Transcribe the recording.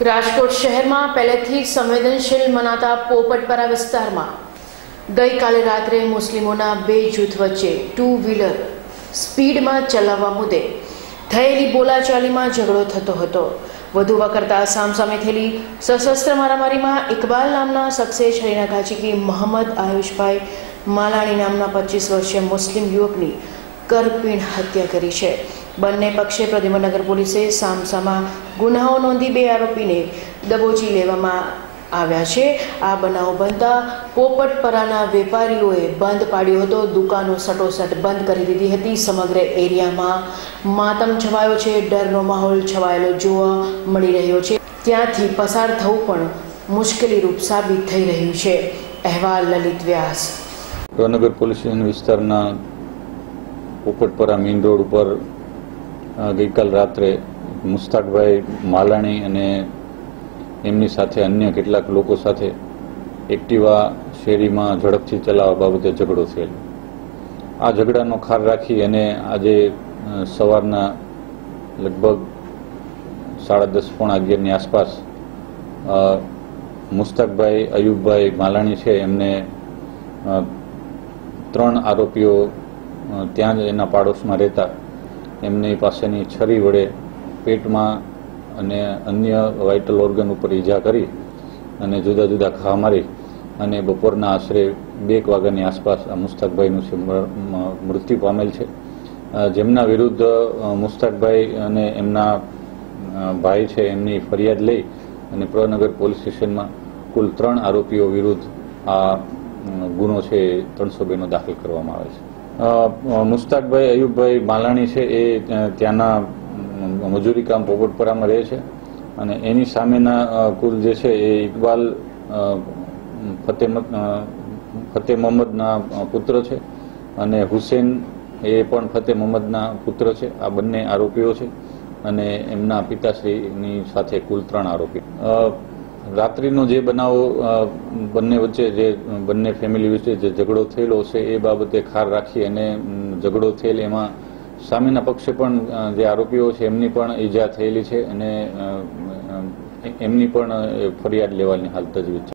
રાજકોટ શહેરમાં પહેલેથી સંવેદનશીલ મનાતા પોપટપરા વિસ્તારમાં ગઈકાલે રાત્રે મુસ્લિમોના બે જૂથ વચ્ચે ટુ વ્હીલર સ્પીડમાં ચલાવવા મુદ્દે થયેલી બોલાચાલીમાં ઝઘડો થતો હતો. વધુ વકરતા સામસામે થયેલી સશસ્ત્ર મારામારીમાં ઇકબાલ નામના શખ્સે હરીના ઘાચીકી મોહમ્મદ આયુષભાઈ માલાણી નામના પચીસ વર્ષીય મુસ્લિમ યુવકની કરપીણ હત્યા કરી છે. બંને પક્ષે પ્રદ્યુમનગર પોલીસે સામસામા ગુનાઓ નોંધી બે આરોપીને દબોચી લેવામાં આવ્યા છે. આ બનાવ બનતા પોપટપરાના વેપારીઓએ બંધ પાડ્યો હતો. દુકાનો સટોસટ બંધ કરી દીધી હતી. સમગ્ર એરિયામાં માતમ છવાયો છે. ડરનો માહોલ છવાયેલો જોવા મળી રહ્યો છે. ત્યાંથી પસાર થવું પણ મુશ્કેલીરૂપ સાબિત થઈ રહ્યું છે. અહેવાલ લલિત વ્યાસ. ભાવનગર પોલીસ વિસ્તારના પોપટપરા મેઇન રોડ ઉપર ગઈકાલ રાત્રે મુસ્તાકભાઈ માલાણી અને એમની સાથે અન્ય કેટલાક લોકો સાથે એક્ટિવા શેરીમાં ઝડપથી ચલાવવા બાબતે ઝઘડો થયેલો. આ ઝઘડાનો ખાર રાખી અને આજે સવારના લગભગ સાડા દસ પોણા અગિયારની આસપાસ મુસ્તાકભાઈ, અયુબભાઈ માલાણી છે, એમને ત્રણ આરોપીઓ ત્યાં જ એના પાડોશમાં રહેતા એમની પાસેની છરી વડે પેટમાં અને અન્ય વાઇટલ ઓર્ગન ઉપર ઈજા કરી અને જુદા જુદા ઘા મારી અને બપોરના આશરે બે એક વાગ્યાની આસપાસ આ મુસ્તાકભાઈનું છે મૃત્યુ પામેલ છે. જેમના વિરુદ્ધ મુસ્તાકભાઈ અને એમના ભાઈ છે એમની ફરિયાદ લઈ અને પ્રનગર પોલીસ સ્ટેશનમાં કુલ ત્રણ આરોપીઓ વિરુદ્ધ આ ગુનો છે ત્રણસો બેનો દાખલ કરવામાં આવે છે. મુસ્તાકભાઈ અયુબભાઈ માલાણી છે એ ત્યાંના મજૂરી કામ પોપટપરામાં રહે છે. અને એની સામેના કુલ જે છે એ ઇકબાલ ફતેહ ફતેહ મોહમ્મદના પુત્ર છે. અને હુસેન એ પણ ફતેહ મોહમ્મદના પુત્ર છે. આ બંને આરોપીઓ છે. અને એમના પિતાશ્રીની સાથે કુલ ત્રણ આરોપી. રાત્રિનો જે બનાવ બંને વચ્ચે જે બંને ફેમિલી વચ્ચે જે ઝઘડો થયેલો છે, એ બાબતે ખાર રાખી અને ઝઘડો થયેલ એમાં સામેના પક્ષે પણ જે આરોપીઓ છે, એમની પણ ઈજા થયેલી છે અને એમની પણ ફરિયાદ લેવાની હાલ તજવીજ છે